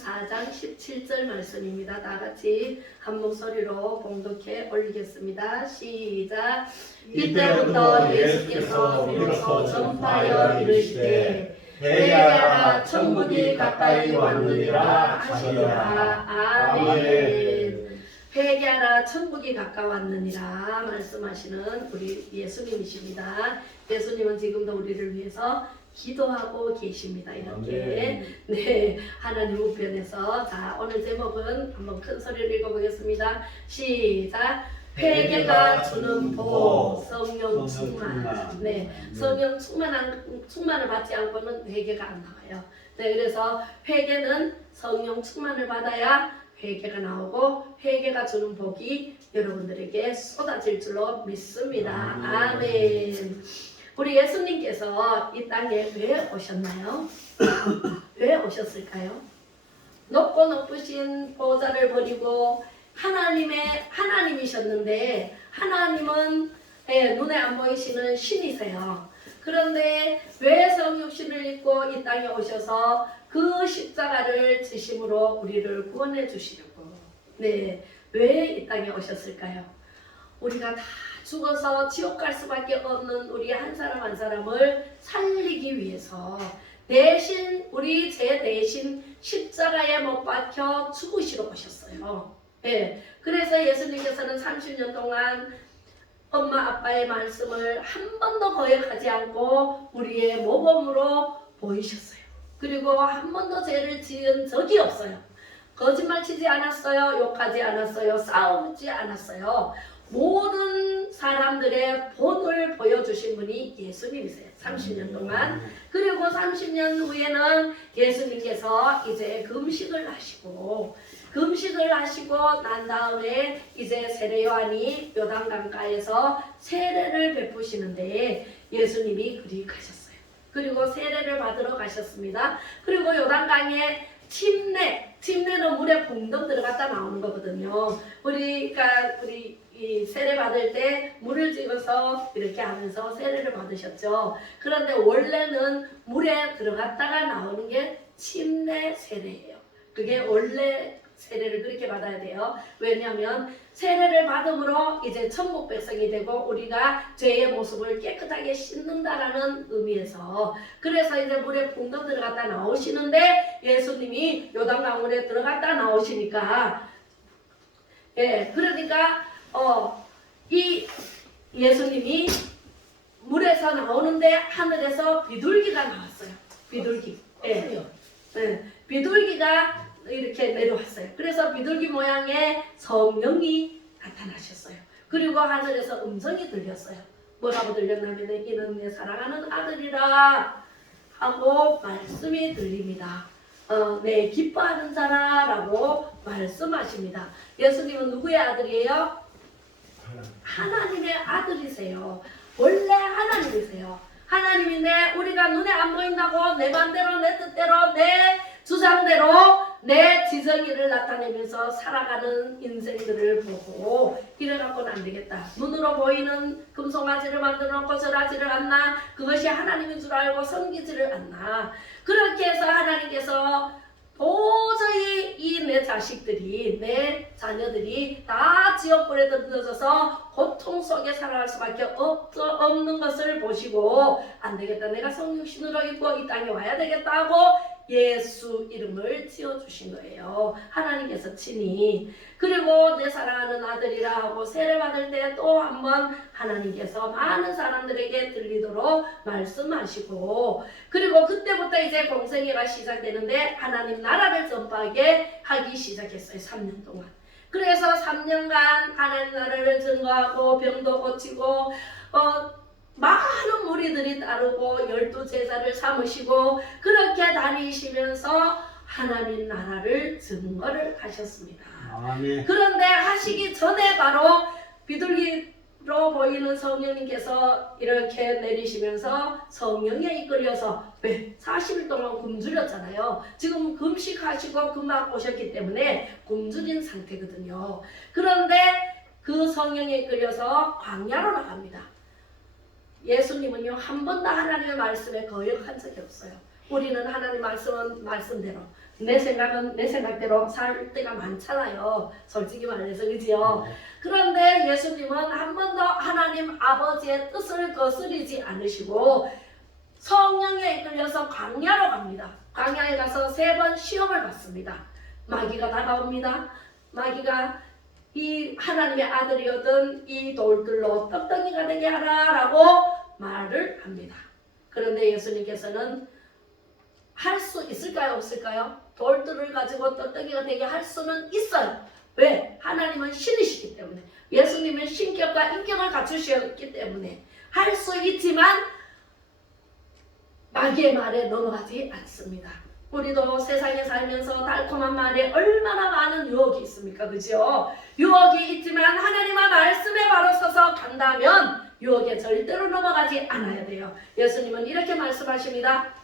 4장 17절 말씀입니다. 다 같이 한 목소리로 봉독해 올리겠습니다. 시작. 이때부터 예수께서 비로소 전파하여 이르시되 회개하라 천국이 가까이 왔느니라 하시더라. 아멘. 회개하라 천국이 가까웠느니라 말씀하시는 우리 예수님이십니다. 예수님은 지금도 우리를 위해서 기도하고 계십니다. 이렇게 네, 하나님 우편에서. 자, 오늘 제목은 한번 큰 소리를 읽어보겠습니다. 시작. 회개가 주는 복, 성령 충만. 네, 성령 충만을 받지 않고는 회개가 안 나와요. 네, 그래서 회개는 성령 충만을 받아야 회개가 나오고, 회개가 주는 복이 여러분들에게 쏟아질 줄로 믿습니다. 아멘. 우리 예수님께서 이 땅에 왜 오셨나요? 왜 오셨을까요? 높고 높으신 보좌를 버리고 하나님이셨는데, 하나님은 눈에 안 보이시는 신이세요. 그런데 왜 성육신을 입고 이 땅에 오셔서 그 십자가를 지심으로 우리를 구원해 주시려고, 네, 왜 이 땅에 오셨을까요? 우리가 다 죽어서 지옥 갈 수밖에 없는 우리 한 사람 한 사람을 살리기 위해서 대신, 우리 죄 대신 십자가에 못 박혀 죽으시러 오셨어요. 네, 그래서 예수님께서는 30년 동안 엄마 아빠의 말씀을 한 번도 거역하지 않고 우리의 모범으로 보이셨어요. 그리고 한 번도 죄를 지은 적이 없어요. 거짓말 치지 않았어요. 욕하지 않았어요. 싸우지 않았어요. 모든 사람들의 본을 보여주신 분이 예수님이세요. 30년 동안. 그리고 30년 후에는 예수님께서 이제 금식을 하시고 난 다음에 이제 세례 요한이 요단강가에서 세례를 베푸시는데 예수님이 그리 가셨어요. 그리고 세례를 받으러 가셨습니다. 그리고 요단강에 침례는 물에 붕덩 들어갔다 나오는 거거든요. 우리 이 세례 받을 때 물을 찍어서 이렇게 하면서 세례를 받으셨죠. 그런데 원래는 물에 들어갔다가 나오는 게 침례 세례예요. 그게 원래 세례를 그렇게 받아야 돼요. 왜냐하면 세례를 받음으로 이제 천국 백성이 되고 우리가 죄의 모습을 깨끗하게 씻는다라는 의미에서, 그래서 이제 물에 붕덩 들어갔다 나오시는데 예수님이 요단강물에 들어갔다 나오시니까, 그러니까 이 예수님이 물에서 나오는데 하늘에서 비둘기가 나왔어요. 비둘기. 비둘기가 이렇게 내려왔어요. 그래서 비둘기 모양의 성령이 나타나셨어요. 그리고 하늘에서 음성이 들렸어요. 뭐라고 들렸냐면 이는 내 사랑하는 아들이라 하고 말씀이 들립니다. 네, 기뻐하는 자라라고 말씀하십니다. 예수님은 누구의 아들이에요? 하나님의 아들이세요. 원래 하나님이세요. 하나님인데 우리가 눈에 안 보인다고 내 맘대로, 내 뜻대로, 내 주장대로 내 지정의를 나타내면서 살아가는 인생들을 보고 이래갖고는 안 되겠다. 눈으로 보이는 금송아지를 만들어 놓고 절하지를 않나, 그것이 하나님인 줄 알고 섬기지를 않나. 그렇게 해서 하나님께서 도저히 이 내 자식들이, 내 자녀들이 다 지옥불에 던져져서 고통 속에 살아갈 수밖에 없는 것을 보시고, 안 되겠다, 내가 성육신으로 입고 이 땅에 와야 되겠다 하고 예수 이름을 지어주신 거예요. 하나님께서 친히. 그리고 내 사랑하는 아들이라 하고 세례받을 때 또 한 번 하나님께서 많은 사람들에게 들리도록 말씀하시고, 그리고 그때부터 이제 공생애가 시작되는데 하나님 나라를 전파하게 하기 시작했어요. 3년 동안. 그래서 3년간 하나님 나라를 증거하고 병도 고치고 많은 무리들이 따르고 12제자를 삼으시고 그렇게 다니시면서 하나님 나라를 증거를 하셨습니다. 아멘. 그런데 하시기 전에 바로 비둘기로 보이는 성령님께서 이렇게 내리시면서 성령에 이끌려서 40일 동안 굶주렸잖아요. 지금 금식하시고 금방 오셨기 때문에 굶주린 상태거든요. 그런데 그 성령에 이끌려서 광야로 나갑니다. 예수님은요 한 번도 하나님의 말씀에 거역한 적이 없어요. 우리는 하나님 말씀은 말씀대로, 내 생각대로 살 때가 많잖아요. 솔직히 말해서 그지요. 그런데 예수님은 한 번도 하나님 아버지의 뜻을 거스르지 않으시고 성령에 이끌려서 광야로 갑니다. 광야에 가서 3번 시험을 받습니다. 마귀가 다가옵니다. 마귀가 이 하나님의 아들이거든 이 돌들로 떡덩이가 되게 하라라고 말을 합니다. 그런데 예수님께서는 할 수 있을까요? 없을까요? 돌들을 가지고 떡덩이가 되게 할 수는 있어요. 왜? 하나님은 신이시기 때문에, 예수님은 신격과 인격을 갖추셨기 때문에 할 수 있지만 마귀의 말에 넘어가지 않습니다. 우리도 세상에 살면서 달콤한 말에 얼마나 많은 유혹이 있습니까? 그죠? 유혹이 있지만 하나님의 말씀에 바로 서서 간다면 유혹에 절대로 넘어가지 않아야 돼요. 예수님은 이렇게 말씀하십니다.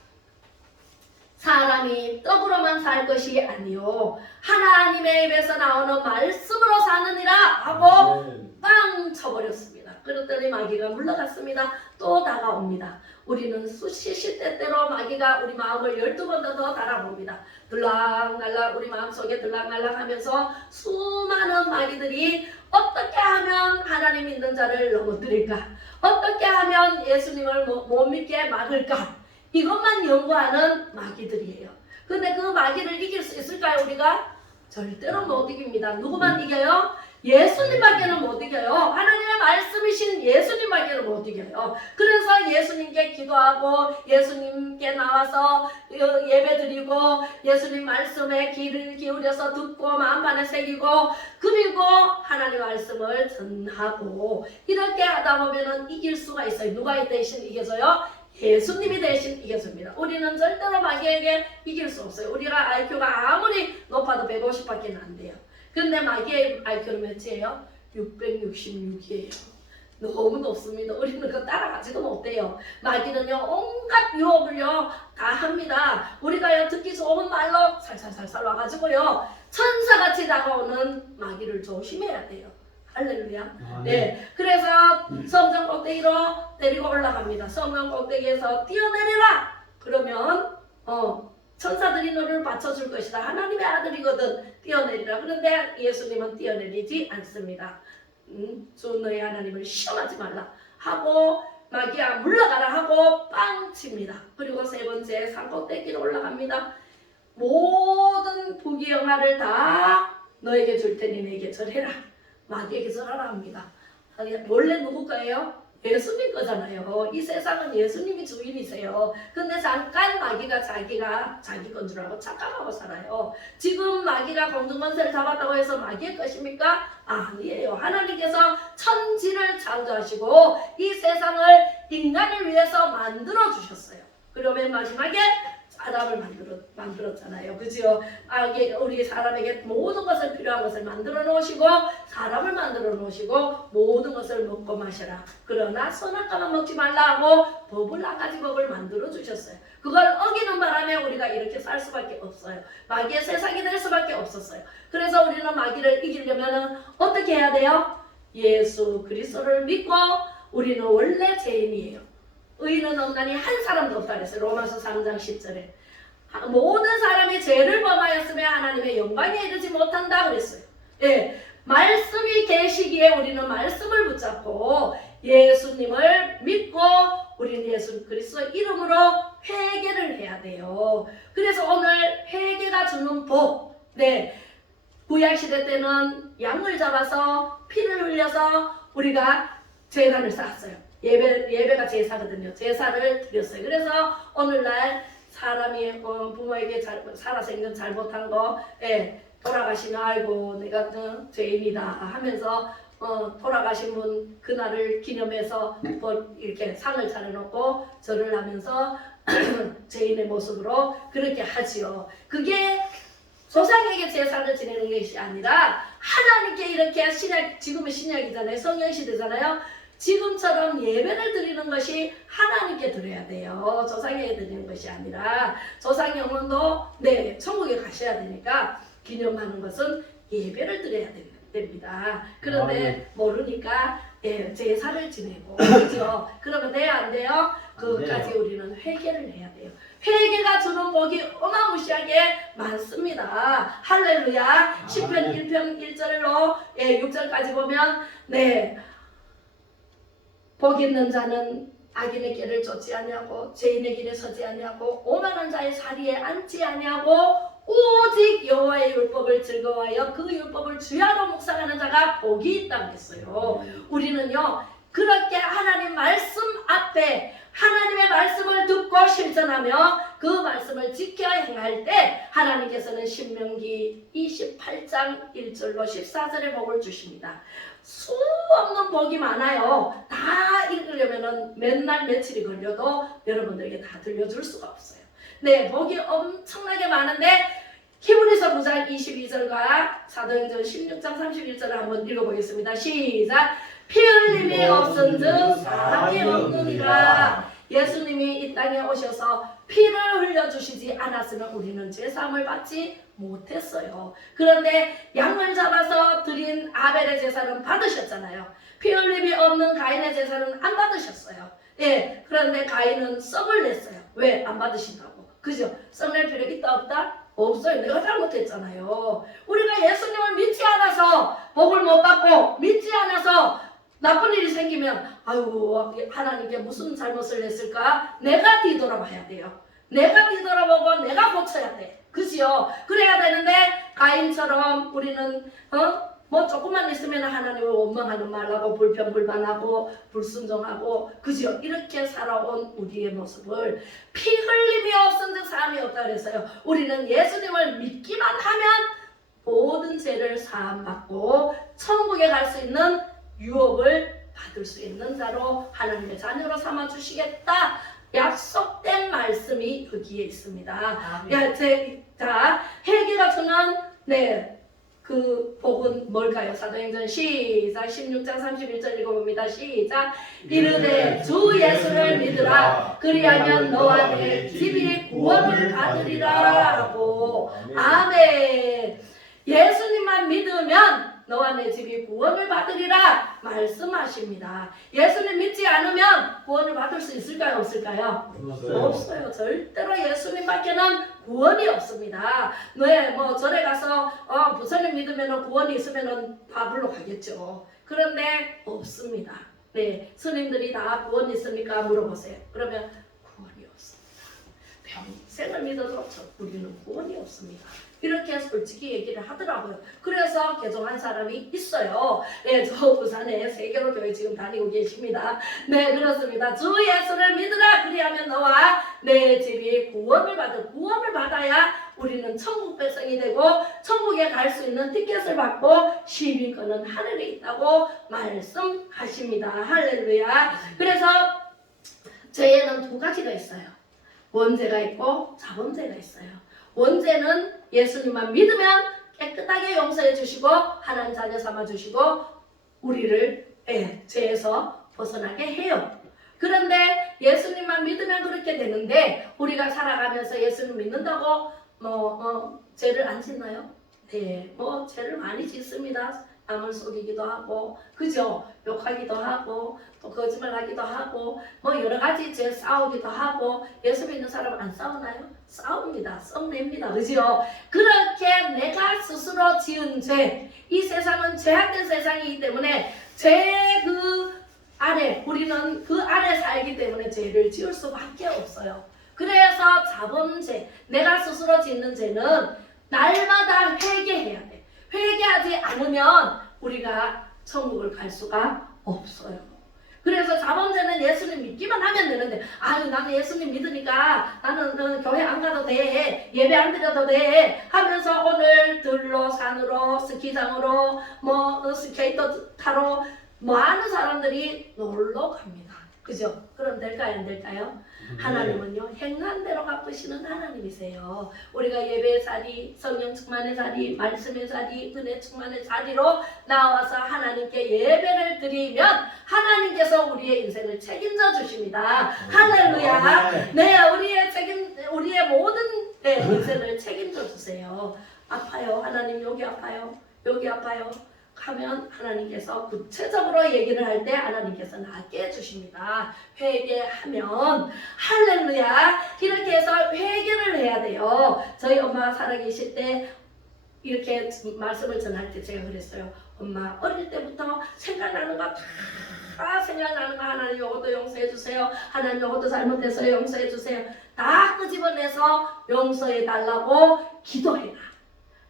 사람이 떡으로만 살 것이 아니요 하나님의 입에서 나오는 말씀으로 사느니라 하고 빵 쳐버렸습니다. 그랬더니 마귀가 물러갔습니다. 또 다가옵니다. 우리는 수시시 때때로 마귀가 우리 마음을 12번 더 달아봅니다. 들락날락 우리 마음속에 들락날락 하면서 수많은 마귀들이 어떻게 하면 하나님 믿는 자를 넘어뜨릴까? 어떻게 하면 예수님을 못 믿게 막을까? 이것만 연구하는 마귀들이에요. 근데 그 마귀를 이길 수 있을까요, 우리가? 절대로 못 이깁니다. 누구만 이겨요? 예수님밖에는 못 이겨요. 하나님의 말씀이신 예수님밖에는 못 이겨요. 그래서 예수님께 기도하고 예수님께 나와서 예배드리고 예수님 말씀에 귀를 기울여서 듣고 마음판에 새기고 그리고 하나님의 말씀을 전하고 이렇게 하다 보면 이길 수가 있어요. 누가 대신 이겨줘요? 예수님이 대신 이겨줍니다. 우리는 절대로 마귀에게 이길 수 없어요. 우리가 IQ가 아무리 높아도 150밖에 안 돼요. 근데 마귀의 IQ는 몇이에요? 666이에요. 너무 높습니다. 우리는 그거 따라가지도 못해요. 마귀는요 온갖 유혹을요 다 합니다. 우리가요 듣기 좋은 말로 살살살살 와가지고요 천사같이 다가오는 마귀를 조심해야 돼요. 할렐루야. 네. 그래서 성전 꼭대기로 데리고 올라갑니다. 성전 꼭대기에서 뛰어내리라. 그러면 천사들이 너를 받쳐줄 것이다. 하나님의 아들이거든. 뛰어내리라. 그런데 예수님은 뛰어내리지 않습니다. 주 너의 하나님을 시험하지 말라 하고 마귀야 물러가라 하고 빵 칩니다. 그리고 3번째 산 꼭대기로 올라갑니다. 모든 부귀영화를 다 너에게 줄 테니 내게 절해라. 마귀에게 절하라 합니다. 원래 누구 거예요? 예수님 거잖아요. 이 세상은 예수님이 주인이세요. 근데 잠깐 마귀가 자기가 자기 건 줄 알고 착각하고 살아요. 지금 마귀가 공중권세를 잡았다고 해서 마귀의 것입니까? 아니에요. 하나님께서 천지를 창조하시고 이 세상을 인간을 위해서 만들어 주셨어요. 그리고 맨 마지막에 아담을 만들었잖아요. 그죠? 우리 사람에게 모든 것을 필요한 것을 만들어 놓으시고 사람을 만들어 놓으시고 모든 것을 먹고 마셔라. 그러나 선악과만 먹지 말라 하고 법을 1가지 법을 만들어 주셨어요. 그걸 어기는 바람에 우리가 이렇게 살 수밖에 없어요. 마귀의 세상이 될 수밖에 없었어요. 그래서 우리는 마귀를 이기려면 어떻게 해야 돼요? 예수 그리스도를 믿고 우리는 원래 죄인이에요. 의인은 없나니 한 사람도 없다 그랬어요. 로마서 3장 10절에 모든 사람이 죄를 범하였으며 하나님의 영광에 이르지 못한다 그랬어요. 예, 말씀이 계시기에 우리는 말씀을 붙잡고 예수님을 믿고 우리는 예수 그리스도 이름으로 회개를 해야 돼요. 그래서 오늘 회개가 주는 복, 구약시대 때는 양을 잡아서 피를 흘려서 우리가 제단을 쌓았어요. 예배가 제사거든요. 제사를 드렸어요. 그래서 오늘날 사람이 부모에게 살아서 인간 잘못한 거 돌아가시면 아이고 내가 죄인이다 하면서 돌아가신 분 그날을 기념해서 이렇게 상을 차려놓고 절을 하면서 죄인의 모습으로 그렇게 하지요. 그게 조상에게 제사를 지내는 것이 아니라 하나님께 이렇게 지금은 신약이잖아요. 성령시대잖아요. 지금처럼 예배를 드리는 것이 하나님께 드려야 돼요. 조상에게 드리는 것이 아니라 조상 영혼도 천국에 가셔야 되니까 기념하는 것은 예배를 드려야 됩니다. 그런데 모르니까 제사를 지내고 그렇죠? 그러면 돼요 안 돼요? 그것까지 우리는 회개를 해야 돼요. 회개가 주는 복이 어마무시하게 많습니다. 할렐루야. 시편 1편 1절로 6절까지 보면 복 있는 자는 악인의 길을 쫓지 아니하고 죄인의 길에 서지 아니하고 오만한 자의 자리에 앉지 아니하고 오직 여호와의 율법을 즐거워하여 그 율법을 주야로 묵상하는 자가 복이 있다고 했어요. 우리는요 그렇게 하나님 말씀 앞에 하나님의 말씀을 듣고 실천하며 그 말씀을 지켜 행할 때 하나님께서는 신명기 28장 1절로 14절의 복을 주십니다. 수 없는 복이 많아요. 다 읽으려면 맨날 며칠이 걸려도 여러분들에게 다 들려줄 수가 없어요. 복이 엄청나게 많은데 히브리서 9장 22절과 사도행전 16장 31절을 한번 읽어보겠습니다. 시작. 피 흘림이 없은즉 사람이 없느니라. 예수님이 이 땅에 오셔서 피를 흘려주시지 않았으면 우리는 제사함을 받지 못했어요. 그런데 양을 잡아서 드린 아벨의 제사는 받으셨잖아요. 피 흘림이 없는 가인의 제사는 안 받으셨어요. 그런데 가인은 썩을 냈어요. 왜? 안 받으신다고. 그죠? 썩낼 필요 있다 없다? 없어요. 내가 잘못했잖아요. 우리가 예수님을 믿지 않아서 복을 못 받고 믿지 않아서 나쁜 일이 생기면 아이고 하나님께 무슨 잘못을 했을까? 내가 뒤돌아봐야 돼요. 내가 뒤돌아보고 내가 고쳐야 돼. 그지요? 그래야 되는데 가인처럼 우리는 뭐 조금만 있으면 하나님을 원망하는 말하고 불평불만하고 불순종하고 그죠? 이렇게 살아온 우리의 모습을 피 흘림이 없은즉 사함이 없다 그랬어요. 우리는 예수님을 믿기만 하면 모든 죄를 사함받고 천국에 갈 수 있는 유업을 받을 수 있는 자로 하나님의 자녀로 삼아주시겠다 약속된 말씀이 여기에 있습니다. 자, 회개가 주는 그 복은 뭘까요? 사도행전 시작 16장 31절 읽어봅니다. 시작. 이르되 주 예수를 믿으라 그리하면 너와 내 집이 구원을 받으리라 하고 아멘. 예수님만 믿으면 너와 내 집이 구원을 받으리라 말씀하십니다. 예수님 믿지 않으면 구원을 받을 수 있을까요? 없을까요? 없어요. 절대로 예수님밖에는 구원이 없습니다. 뭐 절에 가서 부처님 믿으면 구원이 있으면 바불로 가겠죠. 그런데 없습니다. 스님들이 다 구원 있습니까? 물어보세요. 그러면 구원이 없습니다. 평생을 믿어도 우리는 구원이 없습니다. 이렇게 솔직히 얘기를 하더라고요. 그래서 개종한 사람이 있어요. 저 부산에 세계로 교회 지금 다니고 계십니다. 그렇습니다. 주 예수를 믿으라 그리하면 너와 내 집이 구원을 받아야 우리는 천국 백성이 되고 천국에 갈 수 있는 티켓을 받고 시민권은 하늘에 있다고 말씀하십니다. 할렐루야. 그래서 죄에는 두 가지가 있어요. 원죄가 있고 자범죄가 있어요. 원죄는 예수님만 믿으면 깨끗하게 용서해 주시고 하나님 자녀 삼아 주시고 우리를 죄에서 벗어나게 해요. 그런데 예수님만 믿으면 그렇게 되는데 우리가 살아가면서 예수님 믿는다고 죄를 안 짓나요? 죄를 많이 짓습니다. 남을 속이기도 하고 그죠? 욕하기도 하고 또 거짓말하기도 하고 여러 가지 죄 싸우기도 하고 예수 믿는 사람 안 싸우나요? 싸웁니다. 썩냅니다. 그죠? 그렇게 내가 스스로 지은 죄, 이 세상은 죄악된 세상이기 때문에 죄 그 아래 우리는 그 아래 살기 때문에 죄를 지을 수밖에 없어요. 그래서 자범죄, 내가 스스로 짓는 죄는 날마다 회개해야 돼. 회개하지 않으면 우리가 천국을 갈 수가 없어요. 그래서 자범죄는 예수님 믿기만 하면 되는데 나는 예수님 믿으니까 나는 교회 안 가도 돼, 예배 안 드려도 돼 하면서 오늘 들로 산으로 스키장으로 스케이터 타러 많은 사람들이 놀러 갑니다. 그죠? 그럼 될까요? 안 될까요? 하나님은요 행한 대로 갚으시는 하나님이세요. 우리가 예배의 자리, 성령 충만의 자리, 말씀의 자리, 은혜 충만의 자리로 나와서 하나님께 예배를 드리면 하나님께서 우리의 인생을 책임져 주십니다. 할렐루야. 우리의 모든 인생을 책임져 주세요. 아파요. 하나님 여기 아파요. 여기 아파요. 하면 하나님께서 구체적으로 얘기를 할 때 하나님께서 낫게 해주십니다. 회개하면 할렐루야. 이렇게 해서 회개를 해야 돼요. 저희 엄마가 살아계실 때 이렇게 말씀을 전할 때 제가 그랬어요. 엄마 어릴 때부터 생각나는 거 다 생각나는 거 하나님 이것도 용서해 주세요. 하나님 이것도 잘못해서 용서해 주세요. 다 끄집어내서 용서해 달라고 기도해라.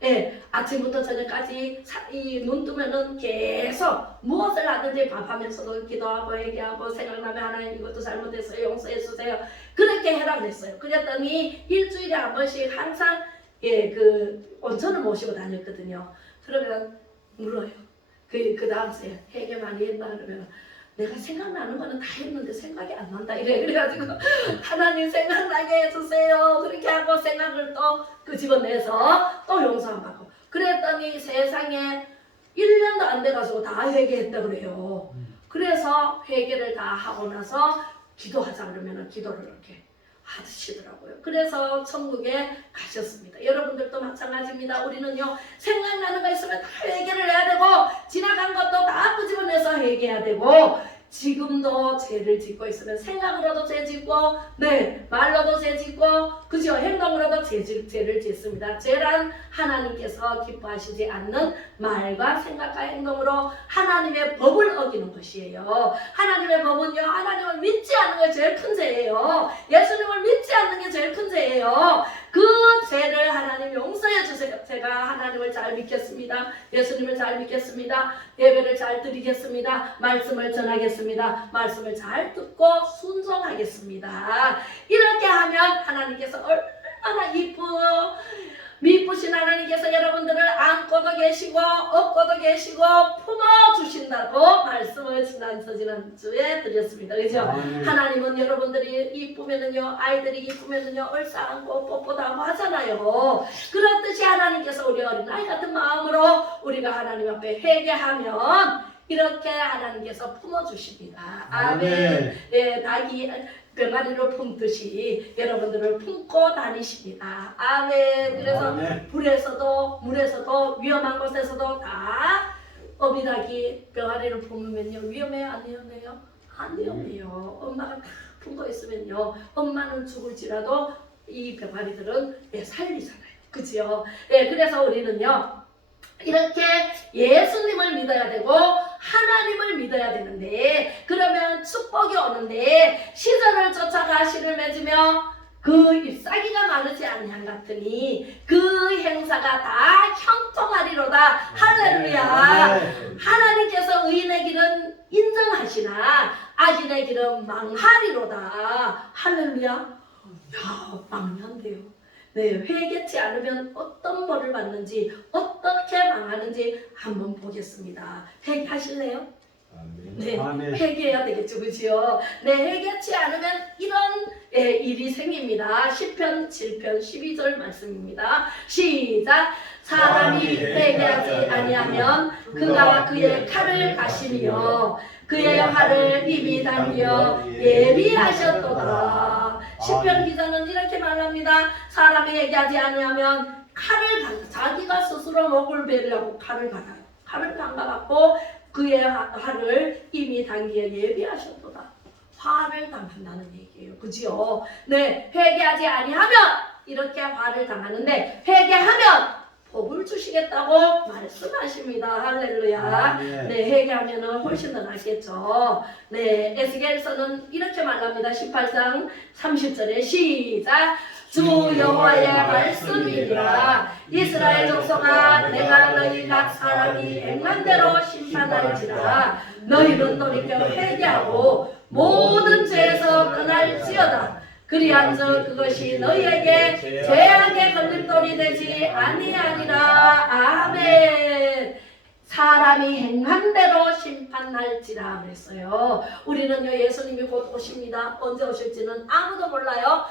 예, 아침부터 저녁까지 눈 뜨면은 계속 무엇을 하든지 밥하면서도 기도하고 얘기하고 생각나면 하나님 이것도 잘못해서 용서해 주세요. 그렇게 해라 그랬어요. 그랬더니 일주일에 한 번씩 항상 그 온천을 모시고 다녔거든요. 그러면 물어요. 그 다음 주에 회개 많이 했나 그러면 내가 생각나는 거는 다 했는데 생각이 안 난다 이래. 그래가지고 하나님 생각나게 해주세요. 그렇게 하고 생각을 또 끄집어내서 또 용서 안 받고 그랬더니 세상에 1년도 안 돼가지고 다 회개했다 그래요. 그래서 회개를 다 하고 나서 기도하자 그러면 기도를 이렇게 하시더라고요. 그래서 천국에 가셨습니다. 여러분들도 마찬가지입니다. 우리는요 생각나는 거 있으면 다 회개를 해야 되고 지나간 것도 다 끄집어내서 회개해야 되고 지금도 죄를 짓고 있으면 생각으로도 죄 짓고 말로도 죄 짓고 그죠? 행동으로도 죄를 짓습니다. 죄란 하나님께서 기뻐하시지 않는 말과 생각과 행동으로 하나님의 법을 어기는 것이에요. 하나님의 법은요 하나님을 믿지 않는 게 제일 큰 죄예요. 예수님을 믿지 않는 게 제일 큰 죄예요. 그 죄를 하나님 용서해 주세요. 제가 하나님을 잘 믿겠습니다. 예수님을 잘 믿겠습니다. 예배를 잘 드리겠습니다. 말씀을 전하겠습니다. 말씀을 잘 듣고 순종하겠습니다. 이렇게 하면 하나님께서 얼마나 미쁘신 하나님께서 여러분들을 안고도 계시고 업고도 계시고 품어주신다고 말씀을 지난주에 드렸습니다. 그죠? 하나님은 여러분들이 이쁘면은요 아이들이 이쁘면은요 얼싸안고 뽀뽀도 하고 하잖아요. 그렇듯이 하나님께서 우리 어린아이 같은 마음으로 우리가 하나님 앞에 회개하면 이렇게 하나님께서 품어주십니다. 아멘. 네, 닭이 병아리를 품듯이 여러분들을 품고 다니십니다. 아멘. 그래서 불에서도 물에서도 위험한 곳에서도 다 어미닭이 병아리를 품으면요 위험해요 안 위험해요? 안 위험해요. 엄마가 다 품고 있으면요 엄마는 죽을지라도 이 병아리들은 살리잖아요. 그죠? 그래서 우리는요 이렇게 예수님을 믿어야 되고 하나님을 믿어야 되는데 그러면 축복이 오는데 시절을 쫓아가 씨를 맺으며 그 잎사귀가 마르지 아니한 같으니 그 행사가 다 형통하리로다. 할렐루야. 하나님께서 의인의 길은 인정하시나 악인의 길은 망하리로다. 할렐루야. 야, 망한대요. 회개치 않으면 어떤 벌을 받는지 어떻게 망하는지 한번 보겠습니다. 회개하실래요? 회개해야 되겠죠, 그죠? 회개치 않으면 이런 일이 생깁니다. 시편 7편 12절 말씀입니다. 시작. 사람이 회개하지 아니하면 그가 그의 칼을 가시며 그의 활을 이미 당겨 예비하셨도다. 시편 기자는 이렇게 말합니다. 사람이 회개하지 않으면 칼을 간다. 자기가 스스로 목을 베려고 칼을 갈아요. 칼을 담가갖고 그의 활을 이미 당기에 예비하셨도다. 화를 당한다는 얘기예요. 그지요? 회개하지 아니하면 이렇게 화를 당하는데 회개하면 복을 주시겠다고 말씀하십니다. 할렐루야. 회개하면 훨씬 더 낫겠죠. 에스겔서는 이렇게 말합니다. 18장 30절에 시작. 주 여호와의 말씀이니라. 이스라엘 족속아 내가 너희 각 사람이 행한 대로 심판할지라. 너희는 돌이켜 회개하고 모든 죄에서 떠날지어다. 그리한즉 그것이 너희에게 죄악의 걸림돌이 되지 아니하니라. 아멘. 사람이 행한 대로 심판할지라 그랬어요. 우리는요 예수님이 곧 오십니다. 언제 오실지는 아무도 몰라요.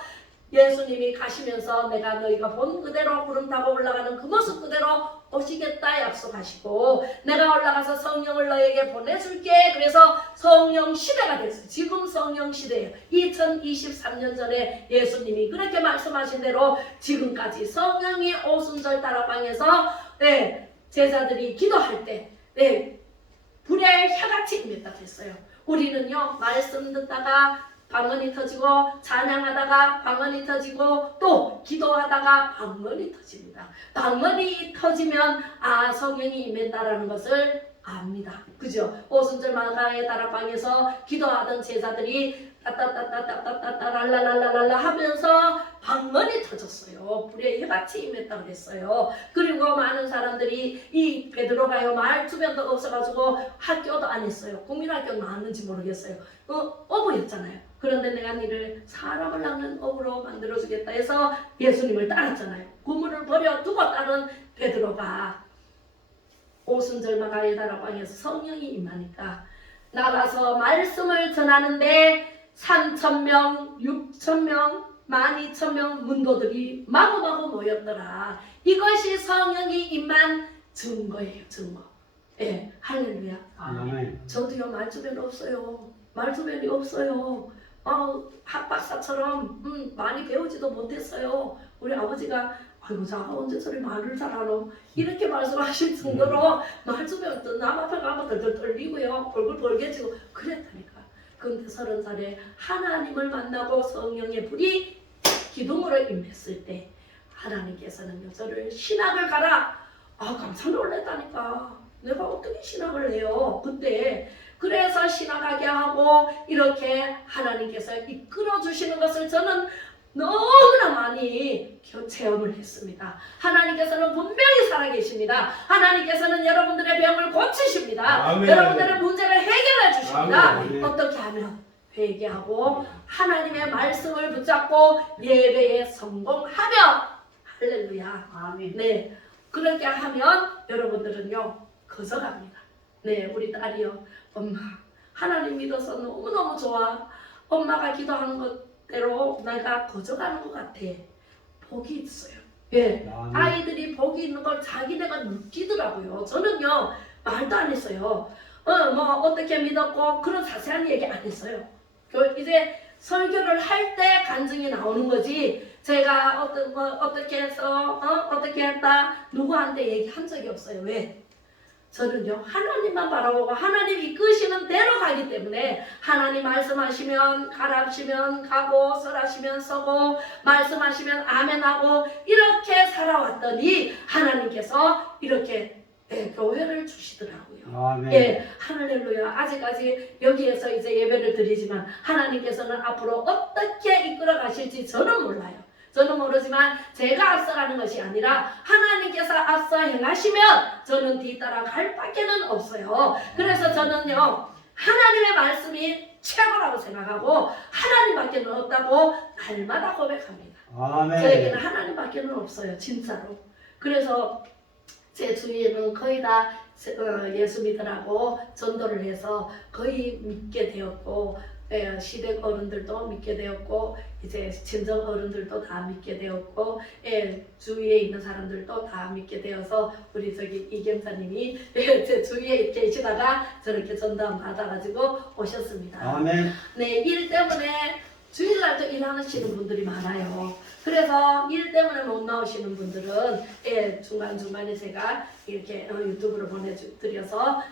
예수님이 가시면서 내가 너희가 본 그대로 구름 타고 올라가는 그 모습 그대로 오시겠다 약속하시고 내가 올라가서 성령을 너에게 보내줄게. 그래서 성령 시대가 됐어요. 지금 성령 시대예요. 2023년 전에 예수님이 그렇게 말씀하신 대로 지금까지 성령이 오순절 다락방에서 제자들이 기도할 때 네, 불의 혀같이 임했다고 했어요. 우리는요 말씀 듣다가 방언이 터지고 찬양하다가 방언이 터지고 또 기도하다가 방언이 터집니다. 방언이 터지면 성령이 임했다라는 것을 압니다. 그죠? 오순절 마가의 다락방에서 기도하던 제자들이 따따따따따따따따랄랄랄랄라 하면서 방언이 터졌어요. 불에 해같이 임했다고 그랬어요. 그리고 많은 사람들이 이 베드로가요 마을 주변도 없어가지고 학교도 안 했어요. 국민학교 나왔는지 모르겠어요. 어부였잖아요. 그런데 내가 너를 사람을 낳는 어부로 만들어주겠다 해서 예수님을 따랐잖아요. 구물을 버려두고 따른 베드로가 오순절 마가의 다락방에서 성령이 임하니까 나가서 말씀을 전하는데 3,000명, 6,000명, 12,000명 문도들이 마구마구 모였더라. 이것이 성령이 임한 증거예요. 증거. 예, 할렐루야. 아멘. 저도요 말주변 없어요. 말주변이 없어요. 학박사처럼 많이 배우지도 못했어요. 우리 아버지가 아이고 자가 언제 저리 말을 잘하노 이렇게 말씀하실 정도로 말주변도 남 앞에 가면 덜덜 떨리고요. 얼굴 벌개지고 그랬다니까. 그런데 30살에 하나님을 만나고 성령의 불이 기둥으로 임했을 때 하나님께서는요 저를 신학을 가라. 깜짝 놀랐다니까. 내가 어떻게 신학을 해요 그때. 그래서 신학하게 하고 이렇게 하나님께서 이끌어 주시는 것을 저는 너무나 많이 체험을 했습니다. 하나님께서는 분명히 살아계십니다. 하나님께서는 여러분들의 병을 고치십니다. 아멘. 여러분들의 문제를 해결해 주십니다. 아멘. 어떻게 하면? 회개하고 하나님의 말씀을 붙잡고 예배에 성공하면 할렐루야. 아멘. 네, 그렇게 하면 여러분들은요 거저갑니다. 네, 우리 딸이요 엄마 하나님 믿어서 너무너무 좋아. 엄마가 기도하는 것대로 내가 거저가는 것 같아. 복이 있어요. 예, 아이들이 복이 있는 걸 자기네가 느끼더라고요. 저는요 말도 안 했어요. 어떻게 믿었고 그런 자세한 얘기 안 했어요. 이제 설교를 할 때 간증이 나오는 거지. 제가 어떻게 해서 어떻게 했다 누구한테 얘기한 적이 없어요. 왜? 저는요 하나님만 바라보고 하나님 이끄시는 대로 가기 때문에 하나님 말씀하시면 가라하시면 가고 설하시면 서고 말씀하시면 아멘하고 이렇게 살아왔더니 하나님께서 이렇게 교회를 주시더라고요. 아멘. 예, 할렐루야. 아직까지 여기에서 이제 예배를 드리지만 하나님께서는 앞으로 어떻게 이끌어 가실지 저는 몰라요. 저는 모르지만 제가 앞서가는 것이 아니라 하나님께서 앞서 행하시면 저는 뒤따라 갈 밖에는 없어요. 그래서 저는요 하나님의 말씀이 최고라고 생각하고 하나님밖에는 없다고 날마다 고백합니다. 아멘. 저에게는 하나님밖에는 없어요. 진짜로. 그래서 제 주위에는 거의 다 예수 믿으라고 전도를 해서 거의 믿게 되었고 시댁 어른들도 믿게 되었고 이제 친정 어른들도 다 믿게 되었고 주위에 있는 사람들도 다 믿게 되어서 우리 저기 이경사님이 제 주위에 계시다가 저렇게 전담 받아가지고 오셨습니다. 아멘. 네, 일 때문에 주일날도 일하시는 분들이 많아요. 그래서 일 때문에 못 나오시는 분들은 중간중간에 제가 이렇게 유튜브로 보내드려서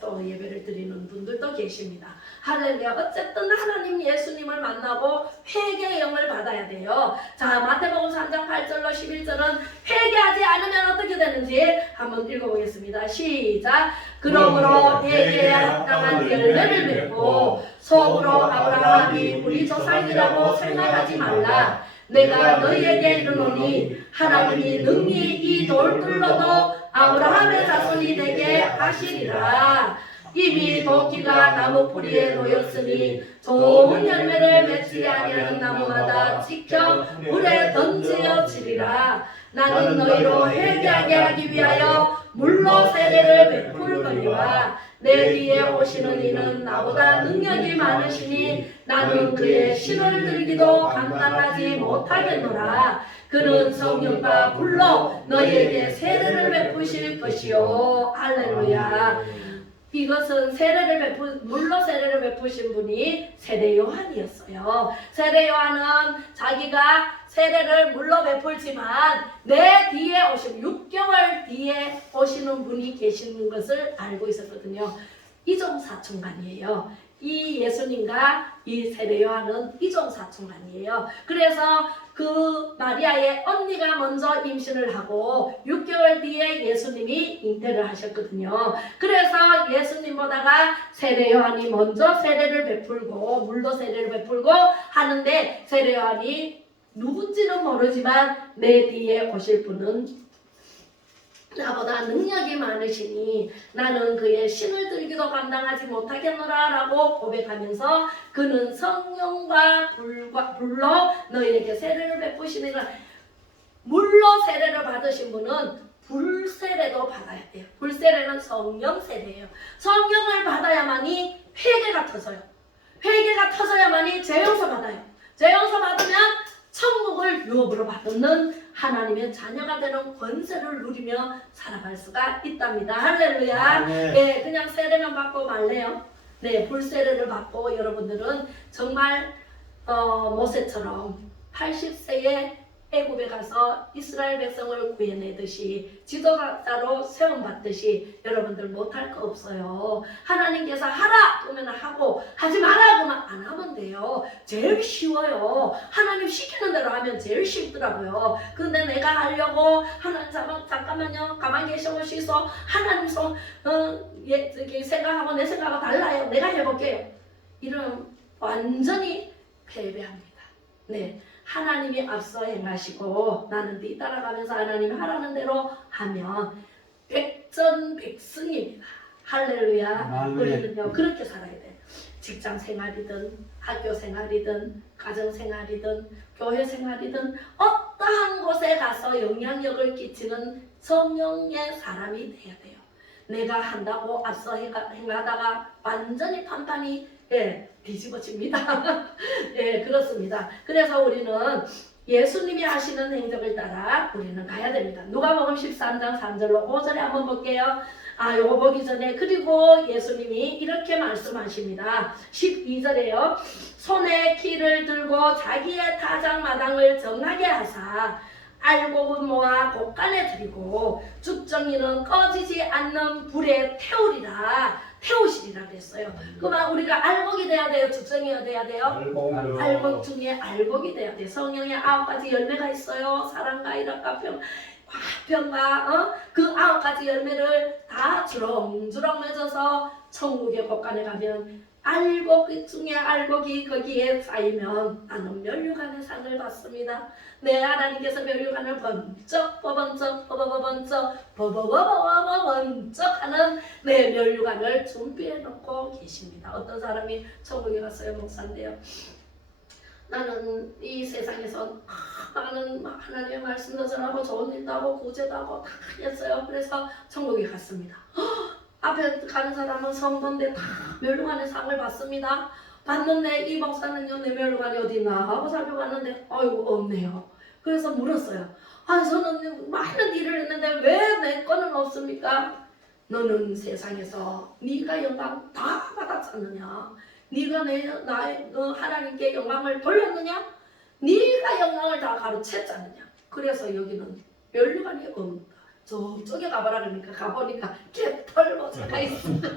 또 예배를 드리는 분들도 계십니다. 할렐루야. 어쨌든 하나님 예수님을 만나고 회개의 영을 받아야 돼요. 자, 마태복음 3장 8절로 11절은 회개하지 않으면 어떻게 되는지 한번 읽어보겠습니다. 시작. 그러므로 회개에 합당한 열매를 맺고 속으로 아브라함이 우리 조상이라고 생각하지 말라. 내가 너희에게 이르노니 하나님이 능히 이 돌들로도 아브라함의 자손이 되게 하시리라. 이미 도끼가 나무 뿌리에 놓였으니 좋은 열매를 맺지 아니하는 나무마다 지켜 물에 던지어지리라. 나는 너희로 회개하게 하기 위하여 물로 세례를 베풀거니와 내 뒤에 오시는 이는 나보다 능력이 많으시니 나는 그의 신을 들기도 감당하지 못하겠노라. 그는 성령과 불로 너희에게 세례를 베푸실 것이요. 할렐루야. 이것은 물로 세례를 베푸신 분이 세례 요한이었어요. 세례 요한은 자기가 세례를 물로 베풀지만 내 뒤에 6개월 뒤에 오시는 분이 계시는 것을 알고 있었거든요. 이종사촌간이에요. 이 예수님과 이 세례 요한은 이종사촌간이에요. 그래서 그 마리아의 언니가 먼저 임신을 하고 6개월 뒤에 예수님이 잉태를 하셨거든요. 그래서 예수님보다가 세례 요한이 먼저 세례를 베풀고 물로 세례를 베풀고 하는데 세례 요한이 누군지는 모르지만 내 뒤에 오실 분은 나보다 능력이 많으시니 나는 그의 신을 들기도 감당하지 못하겠노라 라고 고백하면서 그는 성령과 불로 너희에게 세례를 베푸시니라. 물로 세례를 받으신 분은 불세례도 받아야 돼요. 불세례는 성령 세례예요. 성령을 받아야만이 회개가 터져요. 회개가 터져야만이 죄용서 받아요. 죄용서 받으면 천국을 유업으로 받는 하나님의 자녀가 되는 권세를 누리며 살아갈 수가 있답니다. 할렐루야. 네, 그냥 세례만 받고 말래요. 네, 불세례를 받고 여러분들은 정말 모세처럼 80세에 애굽에 가서 이스라엘 백성을 구해내듯이 지도자로 세움받듯이 여러분들 못할 거 없어요. 하나님께서 하라 그러면 하고 하지 마라 그러면 안 하면 돼요. 제일 쉬워요. 하나님 시키는 대로 하면 제일 쉽더라고요. 근데 내가 하려고 하나님 잠깐만요 가만히 계셔보시소. 하나님 생각하고 내 생각하고 달라요. 내가 해볼게요. 이러면 완전히 패배합니다. 네. 하나님이 앞서 행하시고 나는 뒤 따라가면서 하나님이 하라는 대로 하면 백전백승입니다. 할렐루야. 우리는요 그렇게 살아야 돼. 직장 생활이든 학교 생활이든 가정 생활이든 교회 생활이든 어떠한 곳에 가서 영향력을 끼치는 성령의 사람이 돼야 돼요. 내가 한다고 앞서 행하다가 완전히 판판이 뒤집어집니다. 예, 그렇습니다. 그래서 우리는 예수님이 하시는 행적을 따라 우리는 가야 됩니다. 누가복음 13장 3절로 5절에 한번 볼게요. 요거 보기 전에 그리고 예수님이 이렇게 말씀하십니다. 12절에요. 손에 키를 들고 자기의 타작마당을 정하게 하사 알곡은 모아 곡간에 들이고 죽정이는 꺼지지 않는 불에 태우시리라 그랬어요. 그만 우리가 알곡이 돼야 돼요? 죽정이가 돼야 돼요? 알곡 중에 알곡이 돼야 돼요. 성령의 9가지 열매가 있어요. 사랑과 희락과 화평과 그 9가지 열매를 다 주렁주렁 맺어서 천국의 곡간에 가면 알곡 중에 알곡이 거기에 쌓이면 나는 면류관의 상을 받습니다. 네, 하나님께서 면류관을 번쩍 하는 네 면류관을 준비해 놓고 계십니다. 어떤 사람이 천국에 갔어요. 목사인데요. 나는 이 세상에서 많은 하나님의 말씀도 전하고 좋은 일도 하고 구제도 하고 다 했어요. 그래서 천국에 갔습니다. 앞에 가는 사람은 성도인데 다 멸류관의 상을 받습니다. 봤는데 이 목사는요 내 멸류관이 어디 있나 하고 살펴봤는데 아이고 없네요. 그래서 물었어요. 저는 많은 일을 했는데 왜 내 거는 없습니까? 너는 세상에서 네가 영광 다 받았었느냐? 네가 하나님께 영광을 돌렸느냐? 네가 영광을 다 가르쳤잖느냐? 그래서 여기는 멸류관이 없다. 저쪽에 가봐라 그러니까 가보니까 개털모자가 있습니다.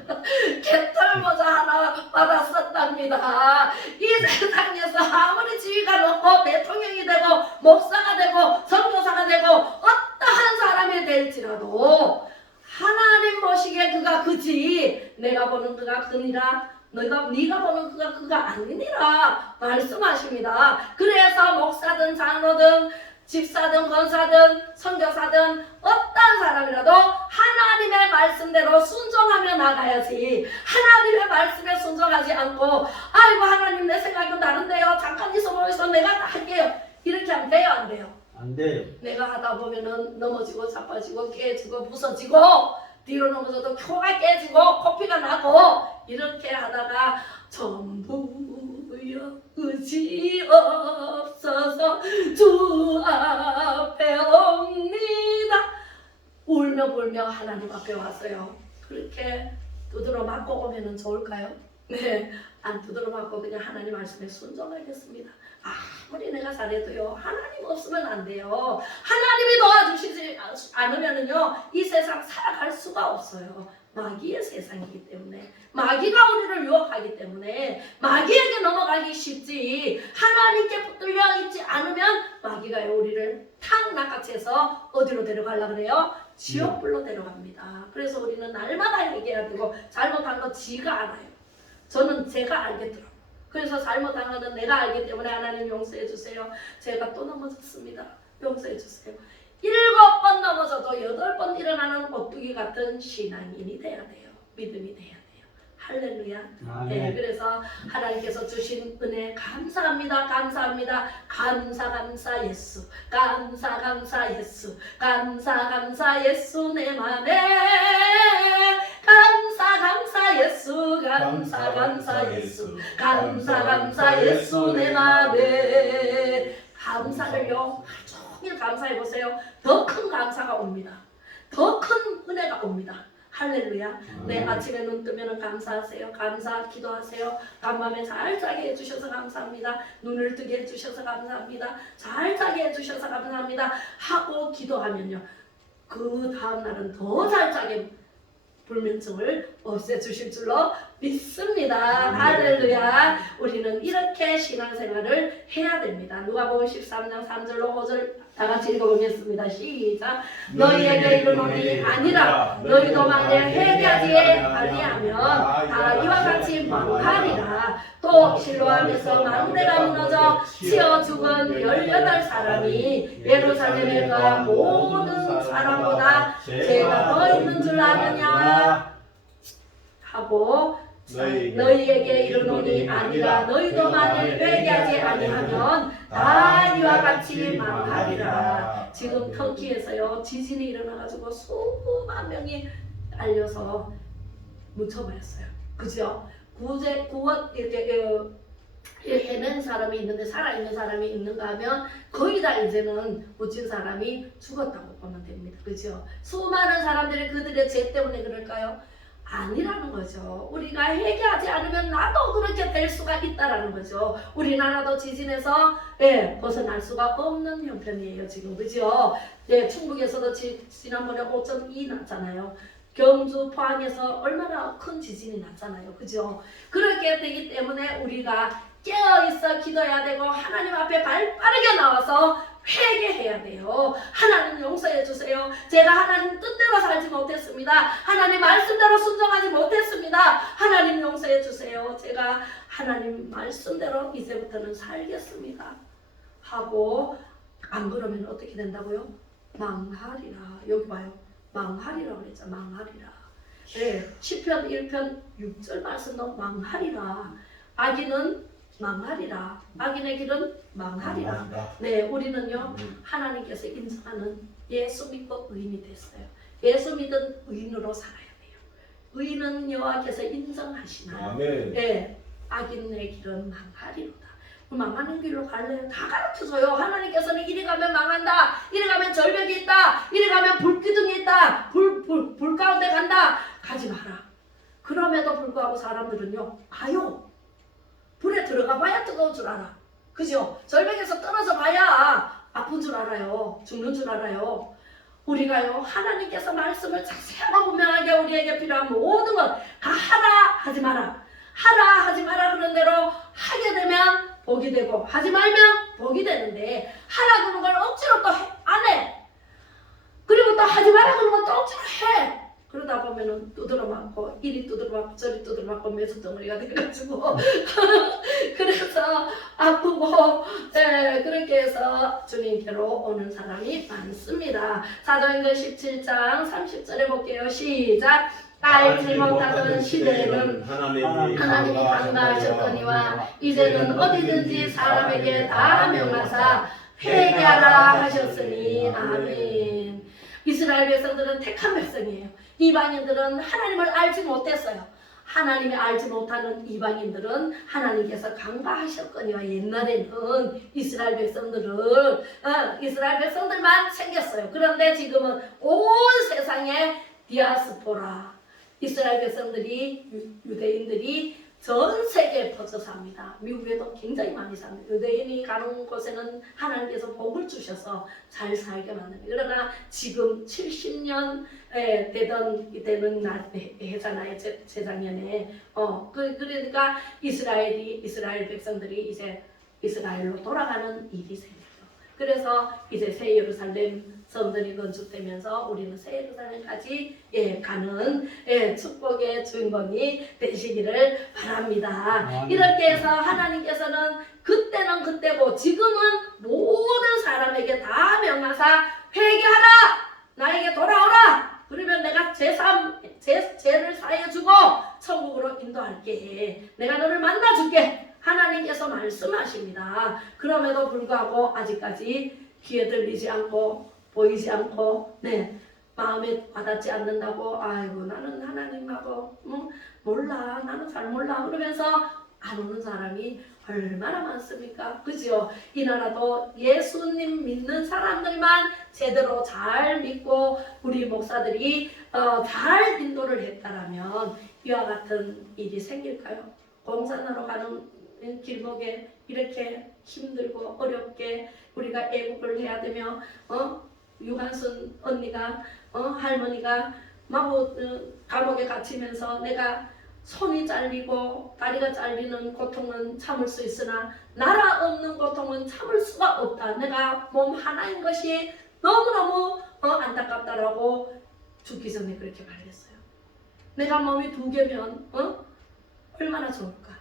개털모자 하나 받았었답니다. 이 세상에서 아무리 지위가 높고 대통령이 되고 목사가 되고 선교사가 되고 어떠한 사람이 될지라도 하나님 보시기에 그가 그지 내가 보는 그가 그니라 네가 보는 그가 아니니라 말씀하십니다. 그래서 목사든 장로든 집사든 권사든 선교사든 어떤 사람이라도 하나님의 말씀대로 순종하며 나가야지 하나님의 말씀에 순종하지 않고 아이고 하나님 내 생각은 다른데요 잠깐 있어보면서 내가 다 할게요 이렇게 하면 돼요 안 돼요? 안 돼요. 내가 하다 보면은 넘어지고 자빠지고 깨지고 부서지고 뒤로 넘어져도 켜가 깨지고 코피가 나고 이렇게 하다가 전부여 의지 없어서 주 앞에 옵니다. 울며 불며 하나님 앞에 왔어요. 그렇게 두드러 맞고 오면은 좋을까요? 네, 안 두드러 맞고 그냥 하나님 말씀에 순종하겠습니다. 아무리 내가 잘해도요, 하나님 없으면 안 돼요. 하나님이 도와주시지 않으면은요, 이 세상 살아갈 수가 없어요. 마귀의 세상이기 때문에, 마귀가 우리를 유혹하기 때문에 마귀에게 넘어가기 쉽지, 하나님께 붙들려 있지 않으면 마귀가 우리를 탁 낚아채서 어디로 데려가려고 그래요? 지옥불로 데려갑니다. 그래서 우리는 날마다 얘기해야 되고, 잘못한 거 지가 알아요. 저는 제가 알겠더라고요. 그래서 잘못한 거는 내가 알기 때문에 하나님 용서해 주세요. 제가 또 넘어졌습니다. 용서해 주세요. 7번 넘어져도 8번 일어나는 오뚜기 같은 신앙인이 돼야 돼요. 믿음이 돼야 돼요. 할렐루야. 네, 그래서 하나님께서 주신 은혜 감사합니다. 감사합니다. 감사 예수. 감사 예수. 감사 예수 내 맘에. 감사 예수. 감사 예수. 감사 예수 내 맘에. 감사를요, 종일 감사해 보세요. 더 큰 감사가 옵니다. 더 큰 은혜가 옵니다. 할렐루야. 네, 아침에 눈 뜨면 감사하세요. 감사 기도하세요. 간밤에 잘 자게 해주셔서 감사합니다. 눈을 뜨게 해주셔서 감사합니다. 잘 자게 해주셔서 감사합니다. 하고 기도하면요, 그 다음날은 더 잘 자게 불면증을 없애주실 줄로 믿습니다. 할렐루야. 우리는 이렇게 신앙생활을 해야 됩니다. 누가복음 13장 3절로 5절 다 같이 읽어보겠습니다. 시작. 너희에게 이르노니 아니라 너희도 만일 회개하지 아니하면 다 이와 같이 망하리라. 또 실로암에서 망대가 무너져 치어 죽은 18사람이 예루살렘에 가 모든 사람보다 죄가 더 있는 줄 아느냐 하고, 너희에게 이르노니 아니라 너희도 만일 회개하지 아니하면 다 이와 같이 망하리라. 지금 터키에서요, 지진이 일어나가지고 수만 명이 알려서 묻혀버렸어요. 그죠? 구원 이렇게 해낸 사람이 있는데 살아있는 사람이 있는가 하면 거의 다 이제는 묻힌 사람이 죽었다고 보면 됩니다. 그죠? 수많은 사람들이 그들의 죄 때문에 그럴까요? 아니라는 거죠. 우리가 회개하지 않으면 나도 그렇게 될 수가 있다라는 거죠. 우리나라도 지진에서 벗어날 수가 없는 형편이에요. 지금 그죠? 충북에서도 지난번에 5.2 났잖아요. 경주 포항에서 얼마나 큰 지진이 났잖아요. 그죠? 그렇게 되기 때문에 우리가 깨어있어 기도해야 되고 하나님 앞에 발빠르게 나와서 회개해야 돼요. 하나님 용서해 주세요. 제가 하나님 뜻대로 살지 못했습니다. 하나님 말씀대로 순종하지 못했습니다. 하나님 용서해 주세요. 제가 하나님 말씀대로 이제부터는 살겠습니다 하고, 안 그러면 어떻게 된다고요? 망하리라. 여기 봐요. 망하리라 그랬죠. 망하리라. 네, 시편 1편 6절 말씀도 망하리라. 악인은 망하리라. 악인의 길은 망하리라. 네, 우리는요, 하나님께서 인정하는 예수 믿고 의인이 됐어요. 예수 믿은 의인으로 살아야 돼요. 의인은 여호와께서 인정하시나요? 네, 악인의 길은 망하리로다. 망하는 길로 갈래요? 다 가르쳐줘요. 하나님께서는 이리 가면 망한다, 이리 가면 절벽이 있다, 이리 가면 불기둥이 있다, 불 가운데 간다, 가지 마라. 그럼에도 불구하고 사람들은요, 가요. 불에 들어가 봐야 뜨거운 줄 알아. 그죠? 절벽에서 떨어져 봐야 아픈 줄 알아요. 죽는 줄 알아요. 우리가요, 하나님께서 말씀을 자세하고 분명하게 우리에게 필요한 모든 것 다 하라 하지 마라, 하라 하지 마라 그런 대로 하게 되면 복이 되고, 하지 말면 복이 되는데, 하라 그런 걸 억지로 또 안 해. 그리고 또 하지 마라 그런 걸 또 억지로 해. 그러다 보면은 두드러 맞고, 이리 두드러 맞고 저리 두드러 맞고 매주 덩어리가 돼가지고 그래서 아프고, 그렇게 해서 주님께로 오는 사람이 많습니다. 사도행전 17장 30절에 볼게요. 시작. 알지 못하던 시대에는 하나님이 강가하셨거니와 이제는 어디든지 사람에게 다 명하사 회개하라 하셨으니. 아멘. 이스라엘 백성들은 택한 백성이에요. 이방인들은 하나님을 알지 못했어요. 하나님이 알지 못하는 이방인들은 하나님께서 강가하셨거니와, 옛날에는 이스라엘 백성들만 생겼어요. 그런데 지금은 온 세상에 디아스포라, 이스라엘 백성들이 유대인들이 전 세계에 퍼져 삽니다. 미국에도 굉장히 많이 삽니다. 유대인이 가는 곳에는 하나님께서 복을 주셔서 잘 살게 만듭니다. 그러나 지금 70년 되는 날 해잖아요. 재작년에. 그러니까 이스라엘 백성들이 이제 이스라엘로 돌아가는 일이 생겨요. 그래서 이제 새 예루살렘 성전이 건축되면서 우리는 새 예루살렘까지 가는 축복의 주인공이 되시기를 바랍니다. 이렇게 해서 하나님께서는 그때는 그때고 지금은 모든 사람에게 다 명하사 회개하라! 나에게 돌아오라! 그러면 내가 죄를 사해주고 천국으로 인도할게. 내가 너를 만나줄게. 하나님께서 말씀하십니다. 그럼에도 불구하고 아직까지 귀에 들리지 않고 보이지 않고 마음에 와닿지 않는다고 아이고 나는 하나님하고 몰라 나는 잘 몰라 그러면서 안 오는 사람이 얼마나 많습니까? 그죠? 이 나라도 예수님 믿는 사람들만 제대로 잘 믿고 우리 목사들이 잘 인도를 했다라면 이와 같은 일이 생길까요? 공산하러 가는 길목에 이렇게 힘들고 어렵게 우리가 애국을 해야 되며 유한순 언니가 할머니가 마구 감옥에 갇히면서 내가 손이 잘리고 다리가 잘리는 고통은 참을 수 있으나 나라 없는 고통은 참을 수가 없다. 내가 몸 하나인 것이 너무너무 안타깝다라고 죽기 전에 그렇게 말했어요. 내가 몸이 2개면 얼마나 좋을까.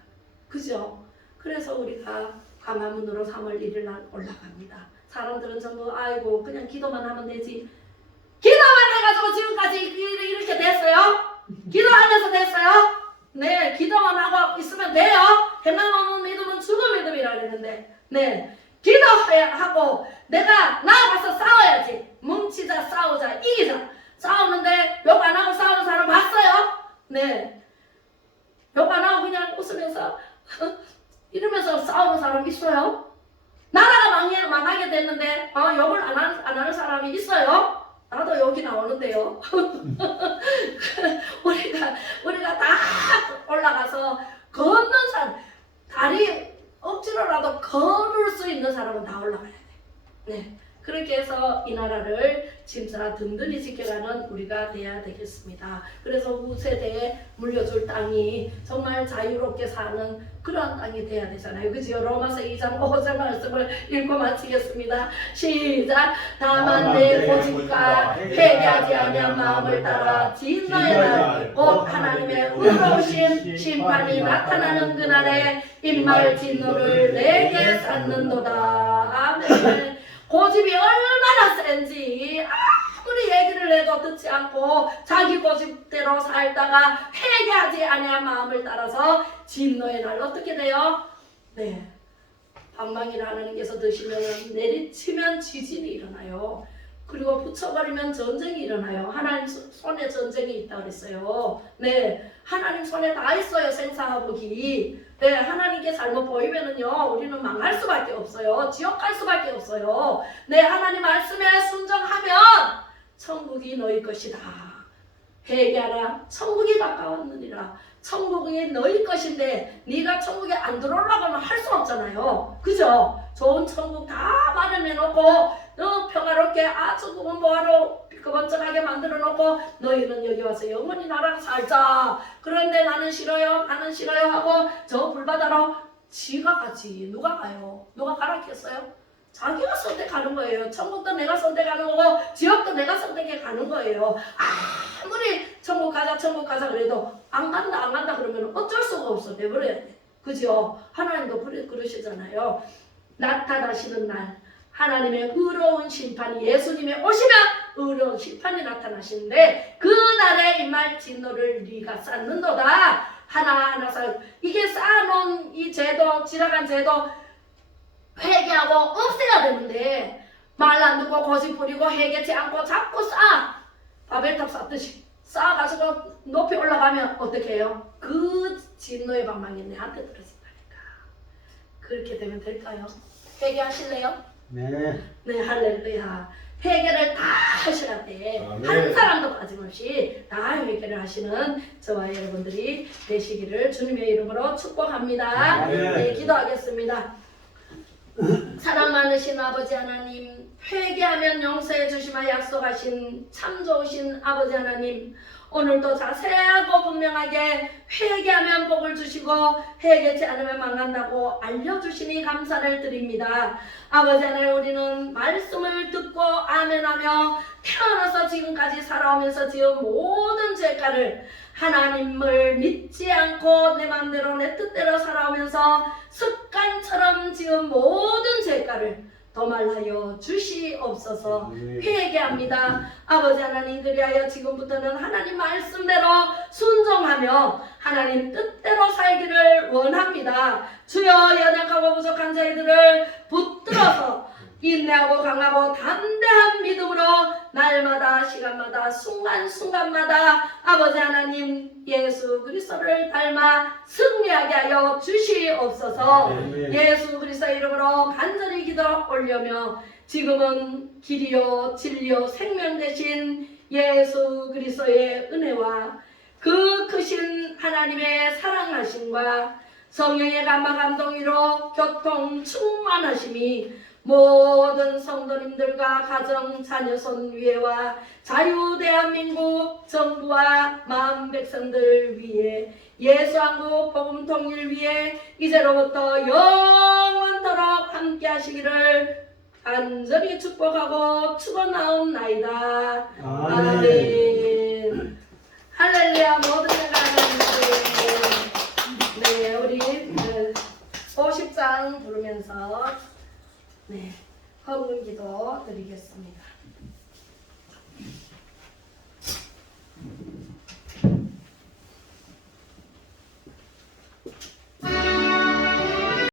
그죠? 그래서 우리가 광화문으로 3월 1일 날 올라갑니다. 사람들은 전부 아이고 그냥 기도만 하면 되지. 기도만 해가지고 지금까지 이렇게 됐어요? 기도 안 해서 됐어요? 네, 기도만 하고 있으면 돼요. 행함 없는 믿음은 죽은 믿음이라 그랬는데 기도하고 내가 나아가서 싸워야지. 뭉치자 싸우자 이기자. 싸우는데 욕 안 하고 싸우는 사람 봤어요? 네, 욕 안 하고 그냥 웃으면서 이러면서 싸우는 사람 있어요? 나라가 망하게 됐는데 욕을 안 하는 사람이 있어요? 나도 욕이 나오는데요. 우리가 다 올라가서 걷는 사람, 다리 억지로라도 걸을 수 있는 사람은 다 올라가야 돼. 네. 그렇게 해서 이 나라를 진짜 든든히 지켜가는 우리가 돼야 되겠습니다. 그래서 후세대에 물려줄 땅이 정말 자유롭게 사는 그런 땅이 돼야 되잖아요. 그죠? 로마서 2장 5절 말씀을 읽고 마치겠습니다. 시작! 다만 내 고집과 회개하지 아니한 마음을 따라 진노의 날 곧 하나님의 의로우신 심판이 나타나는 그날에 임할 진노를 내게 쌓는도다. 아멘. 고집이 얼마나 센지 아무리 얘기를 해도 듣지 않고 자기 고집대로 살다가 회개하지 아니한 마음을 따라서 진노의 날 어떻게 돼요? 네, 방망이를 하나님께서 드시면 내리치면 지진이 일어나요. 그리고 붙여버리면 전쟁이 일어나요. 하나님 손에 전쟁이 있다고 그랬어요. 네, 하나님 손에 다 있어요. 생사화복이. 네, 하나님께 잘못 보이면은요, 우리는 망할 수밖에 없어요. 지옥 갈 수밖에 없어요. 네, 하나님 말씀에 순종하면 천국이 너희 것이다. 회개하라. 천국이 가까웠느니라. 천국이 너희 것인데 네가 천국에 안 들어오려고 하면 할 수 없잖아요. 그죠? 좋은 천국 다 마련해놓고 평화롭게 아주 무궁무화로 번쩍하게 만들어놓고 너희는 여기 와서 영원히 나랑 살자. 그런데 나는 싫어요 하고 저 불바다로 지가 가지. 누가 가요? 누가 가라 했어요? 자기가 선택하는 거예요. 천국도 내가 선택하는 거고 지옥도 내가 선택해 가는 거예요. 아무리 천국 가자 그래도 안 간다 그러면 어쩔 수가 없어. 내버려야 돼. 그죠? 하나님도 그러시잖아요. 나타나시는 날 하나님의 의로운 심판이 예수님의 오시면 의로운 심판이 나타나시는데 그 날에 임할 진노를 네가 쌓는도다. 하나하나 이게 쌓아놓은 이 제도, 지나간 제도 회개하고 없애야 되는데 말 안 듣고 고집 부리고 회개치 않고 자꾸 바벨탑 쌓듯이 쌓아가지고 높이 올라가면 어떻게 해요? 그 진노의 방망이 내한테 들어진다니까. 그렇게 되면 될까요? 회개하실래요? 네. 네, 할렐루야. 회개를 다 하시라 때 한 사람도 빠짐없이 다 회개를 하시는 저와 여러분들이 되시기를 주님의 이름으로 축복합니다. 네, 기도하겠습니다. 사랑 많으신 아버지 하나님, 회개하면 용서해 주시마 약속하신 참 좋으신 아버지 하나님, 오늘도 자세하고 분명하게 회개하면 복을 주시고 회개치 않으면 망한다고 알려주시니 감사를 드립니다. 아버지 하나님, 우리는 말씀을 듣고 아멘하며 태어나서 지금까지 살아오면서 지은 모든 죄가를 하나님을 믿지 않고 내 마음대로 내 뜻대로 살아오면서 습관처럼 지은 모든 죄가를 도말하여 주시옵소서. 회개합니다. 아버지 하나님, 그리하여 지금부터는 하나님 말씀대로 순종하며 하나님 뜻대로 살기를 원합니다. 주여, 연약하고 부족한 저희들을 붙들어서 인내하고 강하고 담대한 믿음으로 날마다 시간마다 순간순간마다 아버지 하나님 예수 그리스도를 닮아 승리하게 하여 주시옵소서. 예수 그리스도의 이름으로 간절히 기도 올려며 지금은 길이요 진리요 생명 되신 예수 그리스도의 은혜와 그 크신 하나님의 사랑하심과 성령의 감화 감동으로 교통 충만하심이 모든 성도님들과 가정 자녀손 위에와 자유 대한민국 정부와 마음 백성들 위에 예수한국 복음 통일 위에 이제로부터 영원토록 함께 하시기를 간절히 축복하고 축원하옵나이다. 아멘. 할렐루야. 모든 자가 하나님께. 네, 우리 50장 부르면서 네, 헌금기도 드리겠습니다.